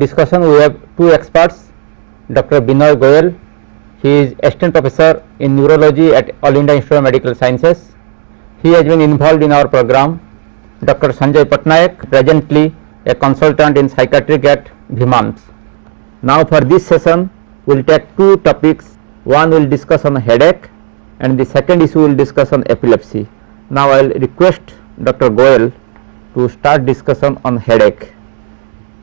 discussion we have two experts, Dr. Binoy Goyal. He is Assistant Professor in Neurology at All India Institute of Medical Sciences. He has been involved in our program. Dr. Sanjay Patnaik, presently a consultant in psychiatric at Bhimans. Now for this session we will take two topics. One will discuss on headache and the second issue will discuss on epilepsy. Now I will request Dr. Goyal to start discussion on headache.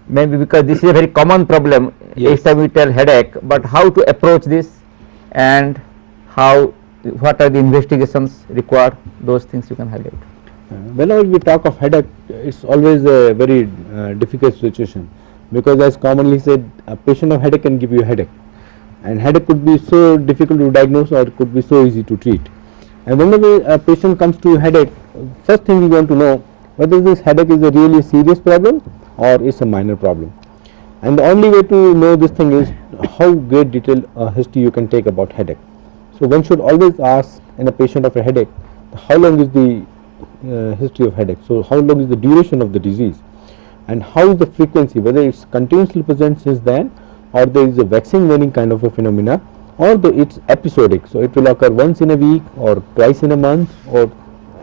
Maybe because this is a very common problem. Yes. Each time we tell headache, but how to approach this and what are the investigations required, those things you can highlight. Whenever we talk of headache, it's always a very difficult situation, because as commonly said, a patient of headache can give you a headache, and headache could be so difficult to diagnose or it could be so easy to treat. And whenever a patient comes to headache, first thing we want to know whether this headache is a really serious problem or is a minor problem. And the only way to know this thing is how great detailed history you can take about headache. So one should always ask in a patient of a headache, how long is the history of headache, so how long is the duration of the disease, and how is the frequency, whether it's continuously present since then, or there is a waxing waning kind of a phenomena, or it's episodic, so it will occur once in a week or twice in a month or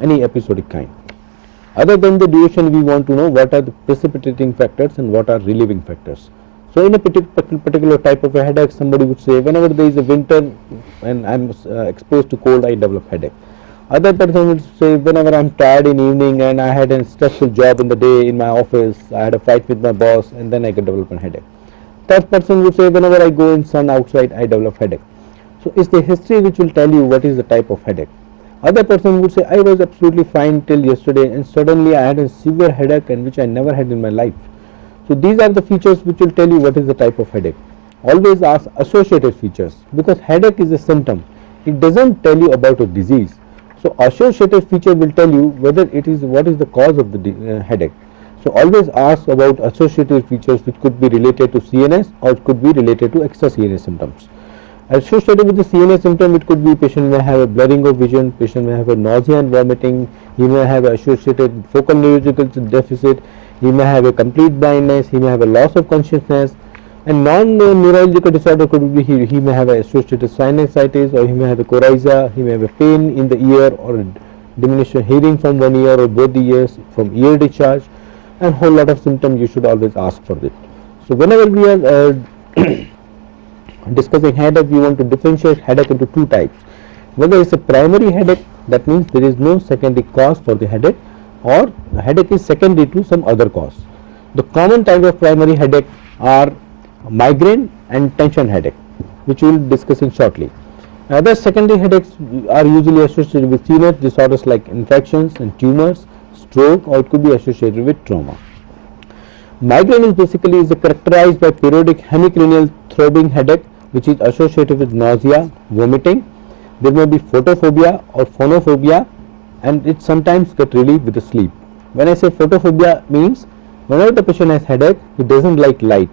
any episodic kind. Other than the duration, we want to know what are the precipitating factors and what are relieving factors. So in a particular type of a headache, somebody would say, whenever there is a winter and I am exposed to cold, I develop headache. Other person would say, whenever I am tired in evening and I had a stressful job in the day in my office, I had a fight with my boss, and then I can develop a headache. Third person would say, whenever I go in sun outside, I develop headache. So it's the history which will tell you what is the type of headache. Other person would say, I was absolutely fine till yesterday and suddenly I had a severe headache, and which I never had in my life. So these are the features which will tell you what is the type of headache. Always ask associated features, because headache is a symptom. It doesn't tell you about a disease. So associated feature will tell you whether it is what is the cause of the headache. So always ask about associated features which could be related to CNS or it could be related to extra CNS symptoms. Associated with the CNS symptom, it could be patient may have a blurring of vision, patient may have a nausea and vomiting, he may have associated focal neurological deficit, he may have a complete blindness, he may have a loss of consciousness, and non-neurological disorder could be he may have a associated sinusitis, or he may have a coryza, he may have a pain in the ear or a diminished hearing from one ear or both the ears from ear discharge, and whole lot of symptoms you should always ask for it. So whenever we are discussing headache, we want to differentiate headache into two types. Whether it's a primary headache, that means there is no secondary cause for the headache, or headache is secondary to some other cause. The common type of primary headache are migraine and tension headache, which we will be discussing shortly. Other secondary headaches are usually associated with CNS disorders like infections and tumors, stroke, or it could be associated with trauma. Migraine is basically characterized by periodic hemicranial throbbing headache, which is associated with nausea, vomiting. There may be photophobia or phonophobia, and it sometimes get relieved with the sleep. When I say photophobia, means whenever the patient has headache, he doesn't like light.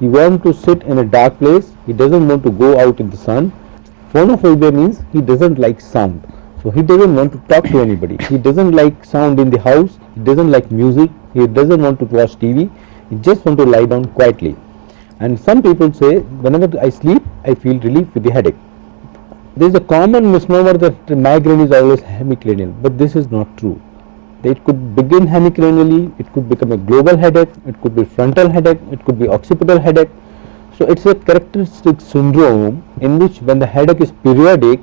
He wants to sit in a dark place, he doesn't want to go out in the sun. Phonophobia means he doesn't like sound. So he doesn't want to talk to anybody. He doesn't like sound in the house, he doesn't like music, he doesn't want to watch TV, he just want to lie down quietly. And some people say, whenever I sleep, I feel relief with the headache. There is a common misnomer that migraine is always hemicranial, but this is not true. It could begin hemicranially, it could become a global headache, it could be frontal headache, it could be occipital headache. So it's a characteristic syndrome in which when the headache is periodic,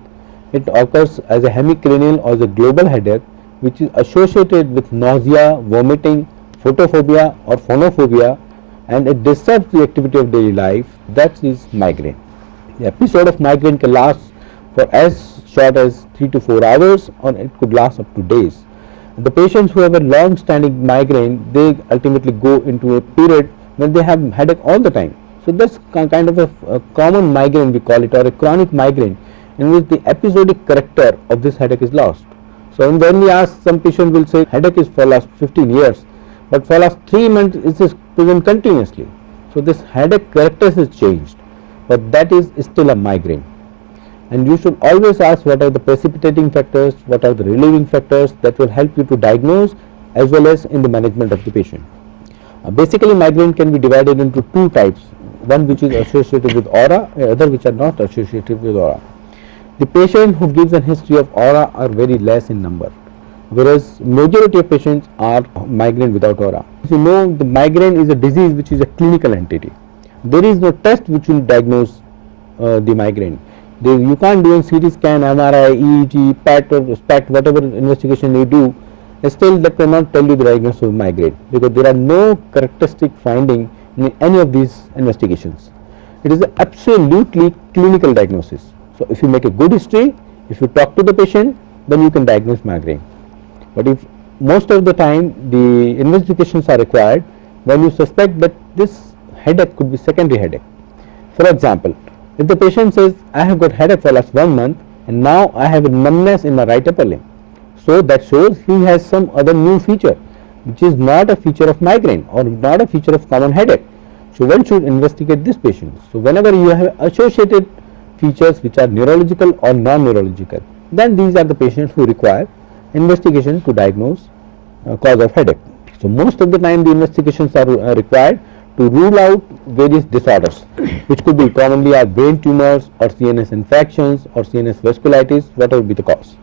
it occurs as a hemicranial or as a global headache, which is associated with nausea, vomiting, photophobia or phonophobia, and it disturbs the activity of daily life. That is migraine. The episode of migraine can last for as short as 3 to 4 hours, or it could last up to days. The patients who have a long standing migraine, they ultimately go into a period when they have headache all the time. So that's kind of a common migraine, we call it, or a chronic migraine, in which the episodic character of this headache is lost. So when we ask, some patient will say headache is for last 15 years, but for last 3 months it is present continuously. So this headache character has changed, but that is still a migraine. And you should always ask what are the precipitating factors, what are the relieving factors that will help you to diagnose as well as in the management of the patient. Basically, migraine can be divided into two types, one which is associated with aura, other which are not associated with aura. The patient who gives a history of aura are very less in number, whereas majority of patients are migraine without aura. As you know, the migraine is a disease which is a clinical entity. There is no test which will diagnose the migraine. You can't do a CT scan, MRI, EEG, PET or SPECT, whatever investigation you do, still that cannot tell you the diagnosis of migraine, because there are no characteristic finding in any of these investigations. It is an absolutely clinical diagnosis. So, if you make a good history, if you talk to the patient, then you can diagnose migraine. But if most of the time the investigations are required when you suspect that this headache could be secondary headache. For example, if the patient says, I have got headache for last 1 month and now I have a numbness in my right upper limb, so that shows he has some other new feature which is not a feature of migraine or not a feature of common headache. So, one should investigate this patient. So, whenever you have associated features which are neurological or non-neurological, then these are the patients who require investigation to diagnose cause of headache. So, most of the time the investigations are required to rule out various disorders which could be commonly are brain tumors or CNS infections or CNS vasculitis, whatever be the cause.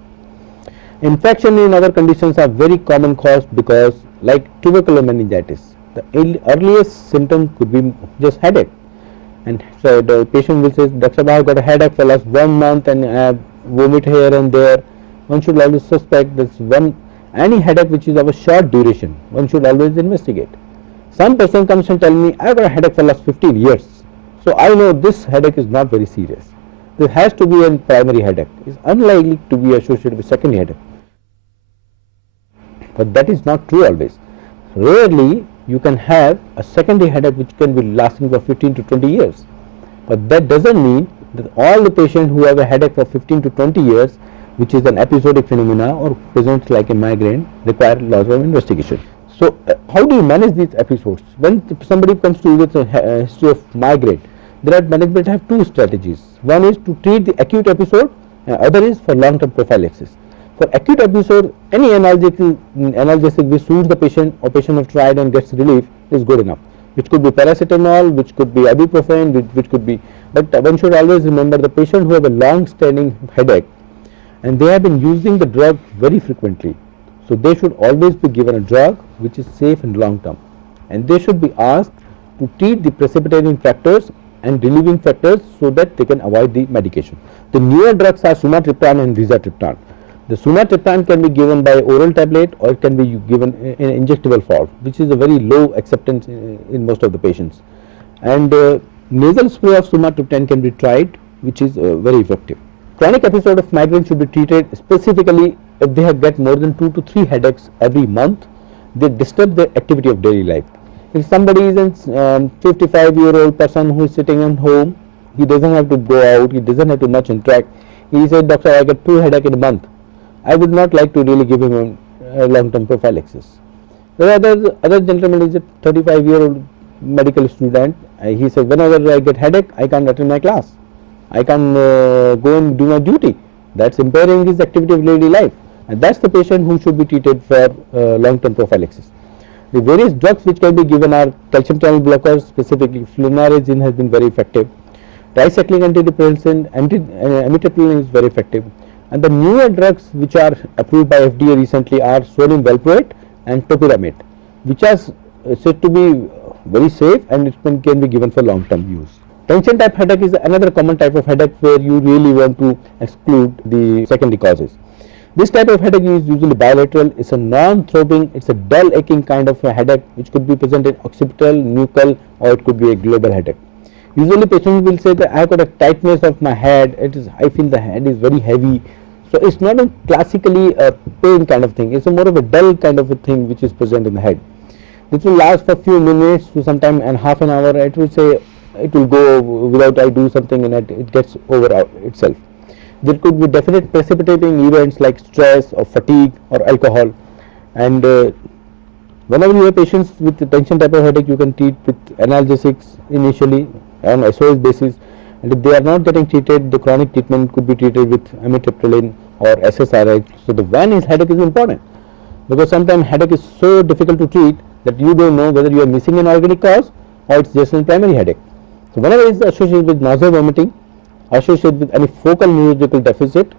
Infection in other conditions are very common cause, because like tubercular meningitis, the earliest symptom could be just headache, and so the patient will say, Doctor, I have got a headache for last 1 month and I have vomit here and there. One should always suspect this any headache which is of a short duration, one should always investigate. Some person comes and tell me, I have got a headache for last 15 years. So, I know this headache is not very serious. This has to be a primary headache. It is unlikely to be associated with secondary headache. But that is not true always. Rarely you can have a secondary headache which can be lasting for 15 to 20 years. But that does not mean that all the patients who have a headache for 15 to 20 years, which is an episodic phenomena or presents like a migraine, require lots of investigation. So, how do you manage these episodes? When somebody comes to you with a history of migraine, there are management have two strategies. One is to treat the acute episode, and other is for long-term prophylaxis. For acute episode, any analgesic which suits the patient or patient have tried and gets relief is good enough, which could be paracetamol, which could be ibuprofen, which could be, but one should always remember the patient who have a long-standing headache and they have been using the drug very frequently. So, they should always be given a drug which is safe and long term, and they should be asked to treat the precipitating factors and relieving factors so that they can avoid the medication. The newer drugs are sumatriptan and rizatriptan. The sumatriptan can be given by oral tablet or it can be given in injectable form, which is a very low acceptance in most of the patients. And nasal spray of sumatriptan can be tried, which is very effective. Chronic episode of migraine should be treated specifically if they have get more than 2 to 3 headaches every month. They disturb the activity of daily life. If somebody is a 55-year-old person who is sitting at home, he doesn't have to go out, he doesn't have to much interact. He said, Doctor, I get 2 headaches in a month. I would not like to really give him a long-term prophylaxis. The other gentleman is a 35-year-old medical student. He said, whenever I get headache, I can't attend my class. I can go and do my duty. That's impairing his activity of daily life, and that's the patient who should be treated for long-term prophylaxis. The various drugs which can be given are calcium channel blockers, specifically flunarizine has been very effective. Tricyclic antidepressant, amitriptyline is very effective, and the newer drugs which are approved by FDA recently are sodium valproate and topiramate, which are said to be very safe and it can be given for long-term use. Tension type headache is another common type of headache where you really want to exclude the secondary causes. This type of headache is usually bilateral. It's a non-throbbing, it's a dull aching kind of a headache which could be present in occipital, nuchal, or it could be a global headache. Usually patients will say that I have got a tightness of my head, I feel the head is very heavy. So, it's not a classically a pain kind of thing, it's a more of a dull kind of a thing which is present in the head. This will last for a few minutes to sometime and half an hour. It will say it will go without I do something and it gets over itself. There could be definite precipitating events like stress or fatigue or alcohol, and whenever you have patients with the tension type of headache, you can treat with analgesics initially on SOS basis, and if they are not getting treated, the chronic treatment could be treated with amitriptyline or SSRI. So, the one is headache is important. because sometimes headache is so difficult to treat that you don't know whether you are missing an organic cause or it's just a primary headache. So whenever it is associated with nausea, vomiting, associated with any focal neurological deficit,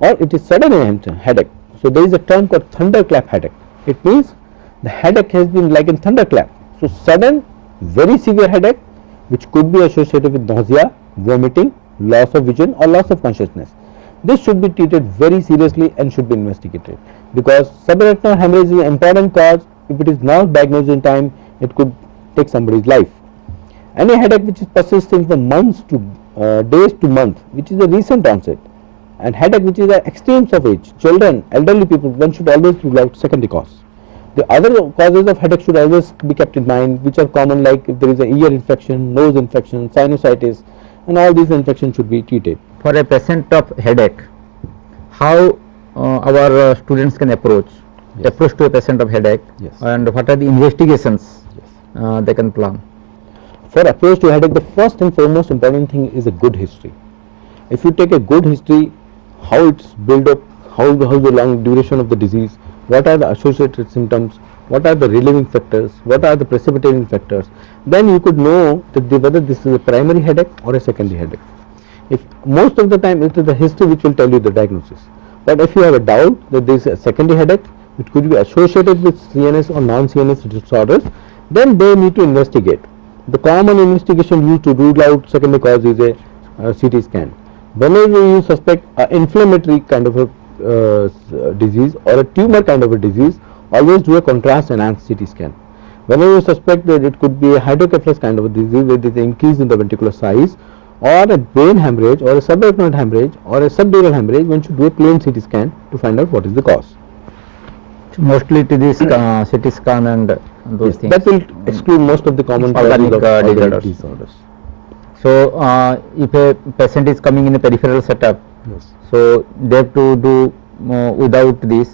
or it is sudden headache. So there is a term called thunderclap headache. It means the headache has been like a thunderclap. So sudden, very severe headache, which could be associated with nausea, vomiting, loss of vision or loss of consciousness. This should be treated very seriously and should be investigated, because subarachnoid hemorrhage is an important cause. If it is not diagnosed in time, it could take somebody's life. Any headache which is persisting from months to days to month, which is a recent onset, and headache which is at extremes of age, children, elderly people, one should always rule out secondary cause. The other causes of headache should always be kept in mind, which are common, like if there is an ear infection, nose infection, sinusitis, and all these infections should be treated. For a patient of headache, how our students can approach to a patient of headache, and what are the investigations they can plan? For approach to headache, the first and foremost important thing is a good history. If you take a good history, how it's built up, how the long duration of the disease, what are the associated symptoms, what are the relieving factors, what are the precipitating factors, then you could know that whether this is a primary headache or a secondary headache. If most of the time it is the history which will tell you the diagnosis, but if you have a doubt that there is a secondary headache which could be associated with CNS or non-CNS disorders, then they need to investigate. The common investigation used to rule out secondary cause is a CT scan. Whenever you suspect an inflammatory kind of a disease or a tumor kind of a disease, always do a contrast enhanced CT scan. Whenever you suspect that it could be a hydrocephalus kind of a disease where there is an increase in the ventricular size, or a brain hemorrhage, or a subarachnoid hemorrhage, or a subdural hemorrhage, one should do a plain CT scan to find out what is the cause. Mostly to this CT scan and those things. That will exclude most of the common organic disorders. So if a patient is coming in a peripheral setup, so they have to do without this.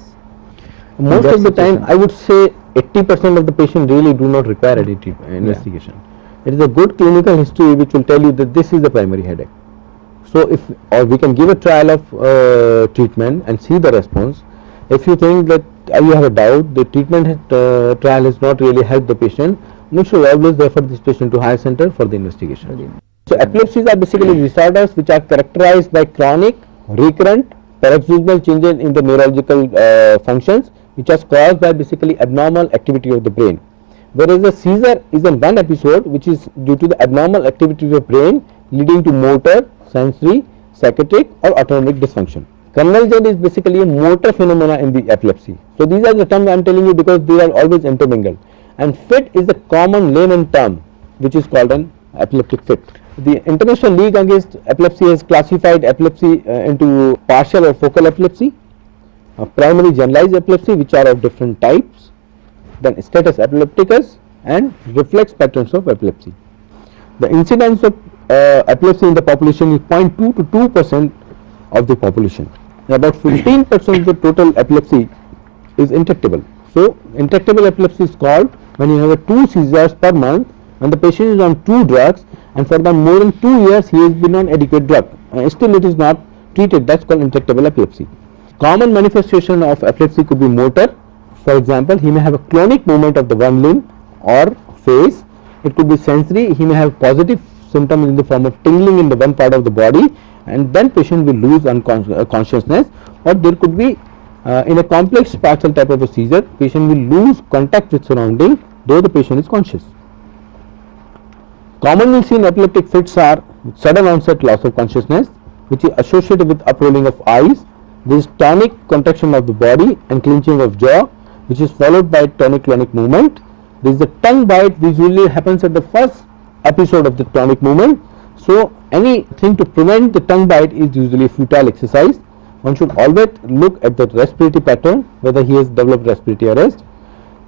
Most of the time, I would say 80% of the patient really do not require any investigation. It is a good clinical history which will tell you that this is the primary headache. So if we can give a trial of treatment and see the response. If you think that you have a doubt, the treatment trial has not really helped the patient, we should always refer this patient to higher center for the investigation. So epilepsies are basically disorders which are characterized by chronic, recurrent, paroxysmal changes in the neurological functions, which are caused by basically abnormal activity of the brain. Whereas a seizure is in one episode which is due to the abnormal activity of the brain leading to motor, sensory, psychiatric or autonomic dysfunction. Convulsion is basically a motor phenomena in the epilepsy. So these are the terms I am telling you because they are always intermingled. And fit is a common layman term which is called an epileptic fit. The International League Against Epilepsy has classified epilepsy into partial or focal epilepsy, primary generalized epilepsy which are of different types, then status epilepticus and reflex patterns of epilepsy. The incidence of epilepsy in the population is 0.2 to 2% of the population. About 15% of the total epilepsy is intractable. So intractable epilepsy is called when you have 2 seizures per month and the patient is on 2 drugs, and for the more than 2 years he has been on adequate drug and still it is not treated. That's called intractable epilepsy. Common manifestation of epilepsy could be motor. For example, he may have a clonic movement of the one limb or face. It could be sensory. He may have positive symptoms in the form of tingling in the one part of the body, and then patient will lose consciousness, or there could be in a complex partial type of a seizure, patient will lose contact with surrounding though the patient is conscious. Commonly seen epileptic fits are sudden onset loss of consciousness, which is associated with uprolling of eyes. There is tonic contraction of the body and clenching of jaw, which is followed by tonic-clonic movement. There is a tongue bite which usually happens at the first episode of the tonic movement. So anything to prevent the tongue bite is usually a futile exercise. One should always look at the respiratory pattern, whether he has developed respiratory arrest.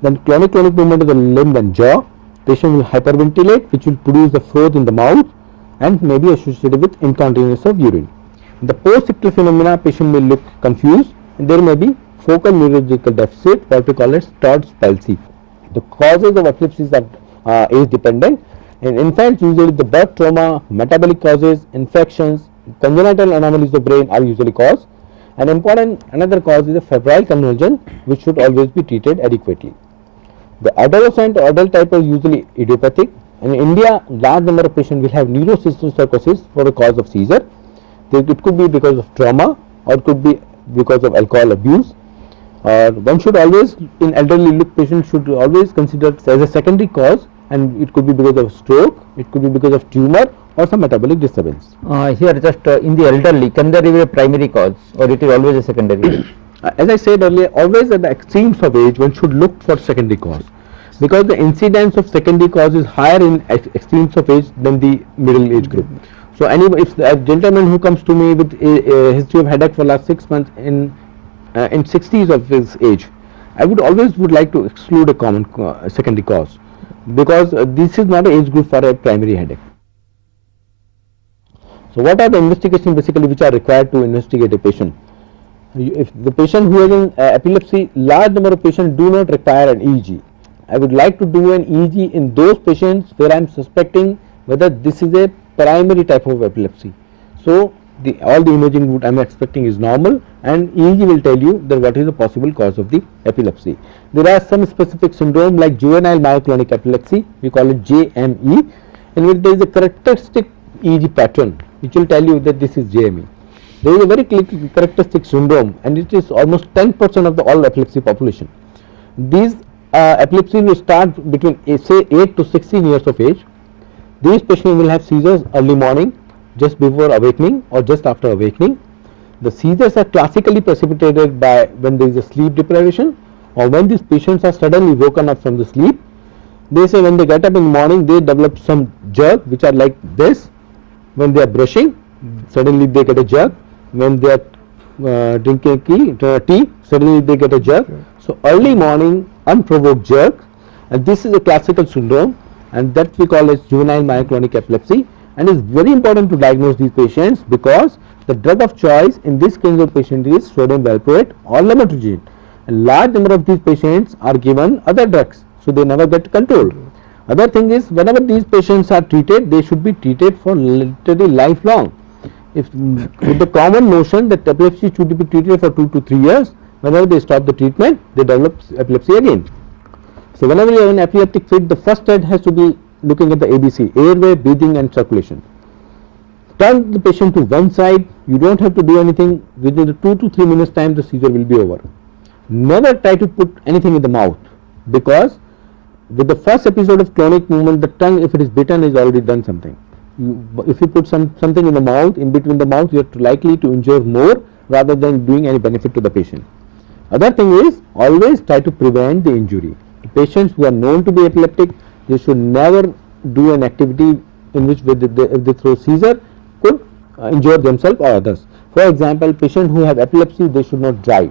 Then clonic-clonic movement of the limb and jaw. Patient will hyperventilate, which will produce the froth in the mouth and may be associated with incontinence of urine. In the post-ictal phenomena, patient may look confused and there may be focal neurological deficit, what we call as Todd's palsy. The causes of epilepsy are age dependent. In infants, usually the birth trauma, metabolic causes, infections, congenital anomalies of brain are usually caused, Another cause is a febrile convulsion, which should always be treated adequately. The adolescent or adult type is usually idiopathic. In India, large number of patients will have neuropsychosis for the cause of seizure. It could be because of trauma, or it could be because of alcohol abuse. One should always, in elderly patients, should always consider it as a secondary cause, and it could be because of stroke, it could be because of tumor or some metabolic disturbance. Here just in the elderly, can there be a primary cause, or it is always a secondary? As I said earlier, always at the extremes of age one should look for secondary cause, because the incidence of secondary cause is higher in extremes of age than the middle age group. So if a gentleman who comes to me with a history of headache for last 6 months in 60s of his age, I would always like to exclude a common secondary cause, because this is not an age group for a primary headache. So what are the investigations basically which are required to investigate a patient? If the patient who has an epilepsy, large number of patients do not require an EEG. I would like to do an EEG in those patients where I am suspecting whether this is a primary type of epilepsy. So all the imaging what I am expecting is normal, and EEG will tell you that what is the possible cause of the epilepsy. There are some specific syndrome like juvenile myoclonic epilepsy, we call it JME, in which there is a characteristic EEG pattern which will tell you that this is JME. There is a very characteristic syndrome, and it is almost 10% of the all epilepsy population. These epilepsy will start between say 8 to 16 years of age. These patients will have seizures early morning, just before awakening or just after awakening. The seizures are classically precipitated by when there is a sleep deprivation, or when these patients are suddenly woken up from the sleep. They say when they get up in the morning, they develop some jerk which are like this. When they are brushing, suddenly they get a jerk. When they are drinking tea, suddenly they get a jerk. So early morning unprovoked jerk, and this is a classical syndrome, and that we call as juvenile myoclonic epilepsy, and is very important to diagnose these patients, because the drug of choice in this kind of patient is sodium valproate or lamotrigine. A large number of these patients are given other drugs, so they never get controlled. Other thing is, whenever these patients are treated, they should be treated for literally lifelong. With the common notion that epilepsy should be treated for 2 to 3 years, whenever they stop the treatment, they develop epilepsy again. So whenever you have an epileptic fit, the first step has to be looking at the ABC, airway, breathing and circulation. Turn the patient to one side, you don't have to do anything, within the 2 to 3 minutes time the seizure will be over. Never try to put anything in the mouth, because with the first episode of clonic movement, the tongue, if it is bitten, is already done something. If you put something in the mouth, in between the mouth, you are likely to injure more rather than doing any benefit to the patient. Other thing is, always try to prevent the injury. The patients who are known to be epileptic, they should never do an activity in which if they throw seizure could injure themselves or others. For example, patients who have epilepsy, they should not drive.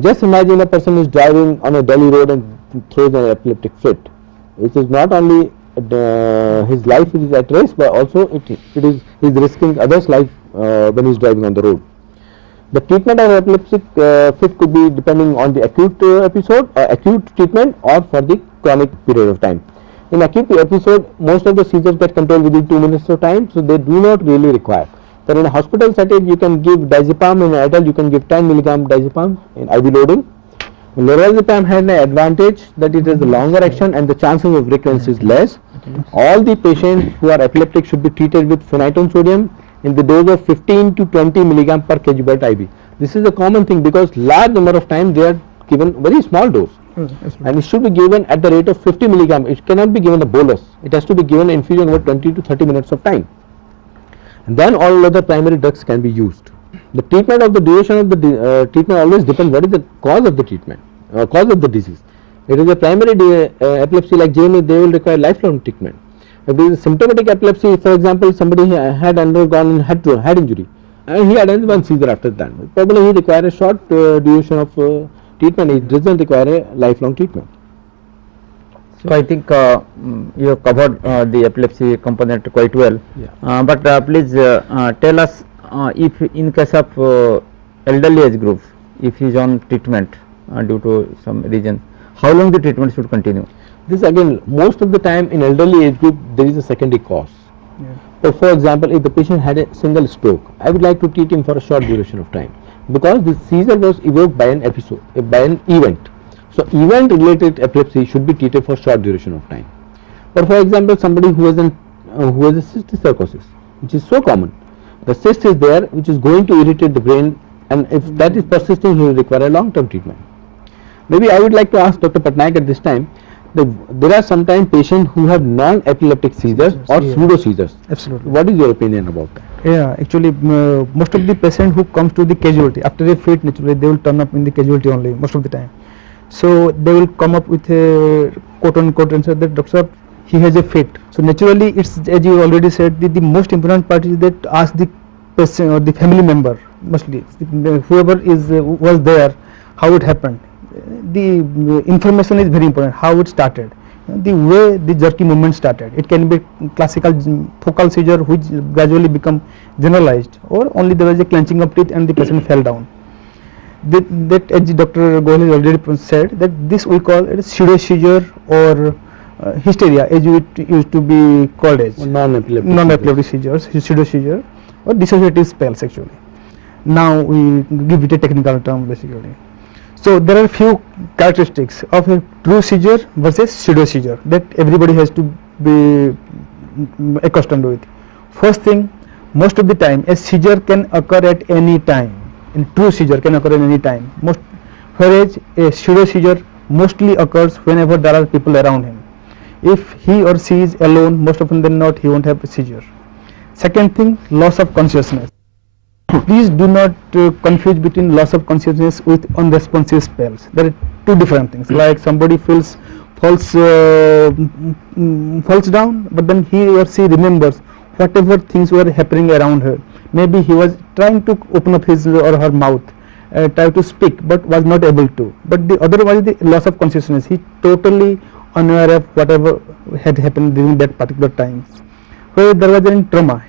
Just imagine a person is driving on a Delhi road and throws an epileptic fit. It is not only his life is at risk, but also he is risking others' life when he is driving on the road. The treatment of epileptic fit could be depending on the acute episode, acute treatment, or for the chronic period of time. In acute episode, most of the seizures get controlled within 2 minutes of time, so they do not really require. But in a hospital setting, you can give Diazepam. In an adult, you can give 10 mg Diazepam in IV loading. Lorazepam has an advantage that it has a longer action and the chances of recurrence is less. All the patients who are epileptic should be treated with phenytoin sodium in the dose of 15 to 20 mg per kg per IV. This is a common thing, because large number of time they are given very small dose, and it should be given at the rate of 50 mg. It cannot be given a bolus. It has to be given infusion over 20 to 30 minutes of time, and then all other primary drugs can be used. The treatment of the duration of the treatment always depends what is the cause of the treatment, cause of the disease. It is a primary epilepsy like JME, they will require lifelong treatment. If there is a symptomatic epilepsy, for example, somebody had undergone head injury and he had one seizure after that, probably he requires a short duration of treatment. It doesn't require a lifelong treatment. So I think you have covered the epilepsy component quite well. Yeah. But please tell us, if in case of elderly age group, if he is on treatment due to some reason, how long the treatment should continue? This again, most of the time in elderly age group there is a secondary cause. So for example, if the patient had a single stroke, I would like to treat him for a short duration of time. because the seizure was evoked by an episode, by an event. So event related epilepsy should be treated for short duration of time. Or for example, somebody who has a cystic psychosis, which is so common. The cyst is there, which is going to irritate the brain, and if that is persisting, he will require a long term treatment. Maybe I would like to ask Dr. Patnaik at this time, there are sometimes patients who have non-epileptic seizures or pseudo seizures. Absolutely. What is your opinion about that? Yeah, actually most of the patient who comes to the casualty after a fit, naturally they will turn up in the casualty only most of the time. So they will come up with a quote unquote answer that doctor, he has a fit. So naturally it's, as you already said, the most important part is that ask the patient or the family member, mostly whoever was there, how it happened. The information is very important, how it started, the way the jerky movement started. It can be classical focal seizure which gradually become generalized, or only there was a clenching of teeth and the patient fell down. That as Dr. Goel has already said, that this we call it pseudo seizure or hysteria, as it used to be called as non-epileptic seizures, pseudo seizure or dissociative spells actually. Now we give it a technical term basically. So there are few characteristics of a true seizure versus pseudo seizure that everybody has to be accustomed with. First thing, most of the time a seizure can occur at any time. In true seizure can occur at any time. Whereas a pseudo seizure mostly occurs whenever there are people around him. If he or she is alone, most often than not he won't have a seizure. Second thing, loss of consciousness. Please do not confuse between loss of consciousness with unresponsive spells. There are two different things. Like somebody falls down, but then he or she remembers whatever things were happening around her. Maybe he was trying to open up his or her mouth, try to speak, but was not able to. But the other one is the loss of consciousness. He totally unaware of whatever had happened during that particular time. Where there was a trauma,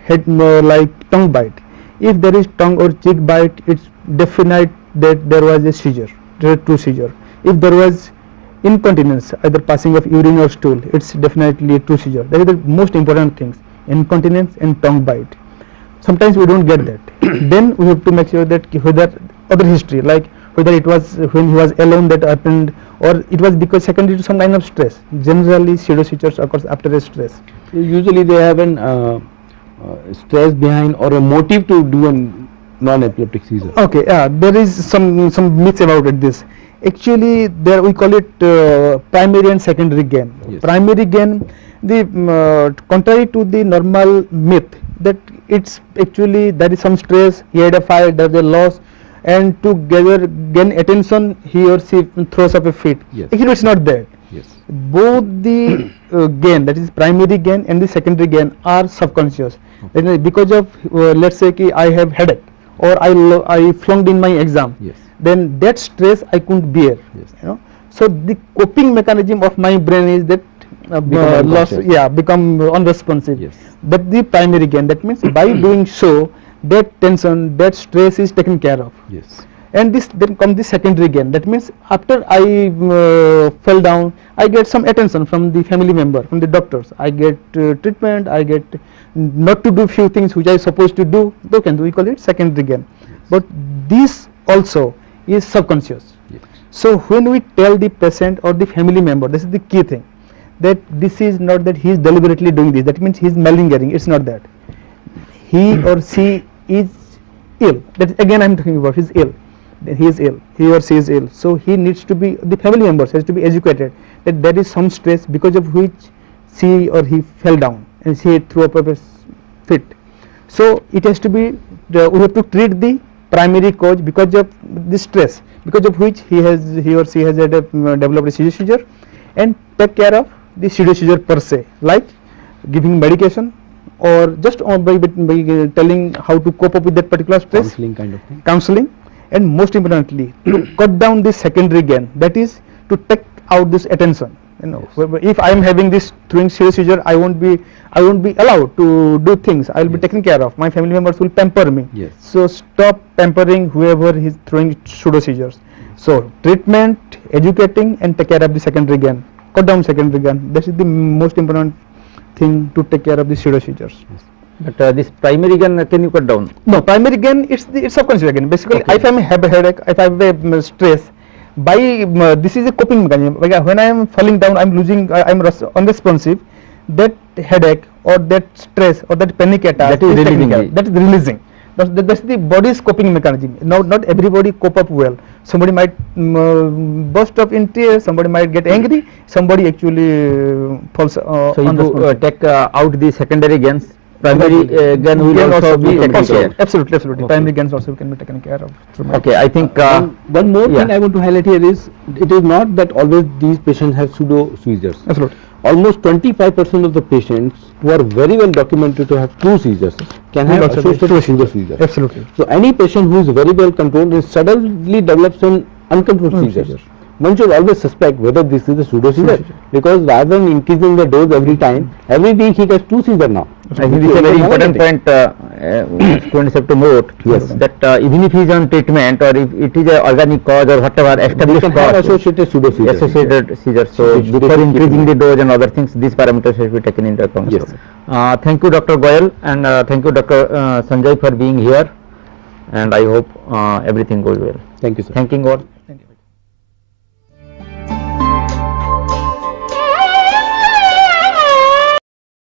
like tongue bite. If there is tongue or cheek bite, it's definite that there was a seizure, a true seizure. If there was incontinence, either passing of urine or stool, it's definitely a true seizure. That is the most important things, incontinence and tongue bite. Sometimes we don't get that. Then we have to make sure that whether other history, like whether it was when he was alone that happened, or it was because secondary to some kind of stress. Generally pseudo seizures occurs after a stress. Usually they have an stress behind or a motive to do a non-epileptic seizure. Okay, there is some myths about it. This actually there we call it primary and secondary gain. Yes. Primary gain, the contrary to the normal myth that it's actually there is some stress, he had a fight, there is a loss, and to gain attention he or she throws up a fit. Yes. Actually it's not that. Yes. Both the gain, that is primary gain and the secondary gain, are subconscious. Okay. Because of let's say I have headache, or I flunked in my exam. Yes. Then that stress I couldn't bear. Yes. You know, so the coping mechanism of my brain is that become unresponsive. Yes. That the primary gain. That means by doing so, that tension, that stress is taken care of. Yes. And this then comes the secondary gain. That means after I fell down, I get some attention from the family member, from the doctors. I get treatment. I get not to do few things which I supposed to do. We call it secondary gain. Yes. But this also is subconscious. Yes. So when we tell the patient or the family member, this is the key thing, that this is not that he is deliberately doing this. That means he is malingnaring. It's not that. He or she is ill. That again I am talking about. He is ill. He is ill. He or she is ill. So he needs to be, the family members has to be educated that there is some stress because of which she or he fell down and she threw up a fit. So it has to be, we have to treat the primary cause because of the stress, because of which he or she has developed a seizure, and take care of the seizure per se, like giving medication or just by telling how to cope up with that particular stress. Counseling kind of thing. Counseling, and most importantly to cut down this secondary gain, that is to take out this attention. You know, yes. If I am having this throwing seizure, I won't be allowed to do things. I will be taken care of. My family members will pamper me. Yes. So stop pampering whoever is throwing pseudo seizures. So treatment, educating, and take care of the secondary gain. Cut down secondary gain. This is the most important thing to take care of the pseudo seizures. Yes. But this primary gain can you cut down? No, primary gain it's subconscious again. Basically, Okay. if I have a headache, if I have a stress, by this is a coping mechanism. Like when I am falling down, I am losing, I am unresponsive. That headache or that stress or that panic attack That is releasing technical. it. That is releasing. That's the body's coping mechanism. Now, not everybody cope up well. Somebody might burst up in tears. Somebody might get angry. Somebody actually falls. So you take out the secondary gains. Primary gain will also be taken care. Absolutely. Okay. Primary gains also can be taken care of. Okay, I think one more yeah. thing I want to highlight here is it is not that always these patients have pseudo seizures. Absolutely. Almost 25% of the patients who are very well documented to have true seizures can have associated pseudo seizures. Absolutely. So any patient who is very well controlled and suddenly develops an uncontrolled seizures, one should always suspect whether this is a pseudo seizure, because rather than increasing the dose every time, every week he gets 2 seizures now. I think this is a very important point students have to note. Yes. That even if he is on treatment or if it is a organic cause or whatever established Can have cause, associated pseudo seizures. associated seizures. So before increasing the dose and other things, these parameters should be taken into account. Yes. Thank you, Dr. Goyal, and thank you, Dr. Sanjay, for being here. And I hope everything goes well. Thank you, sir. Thanking all.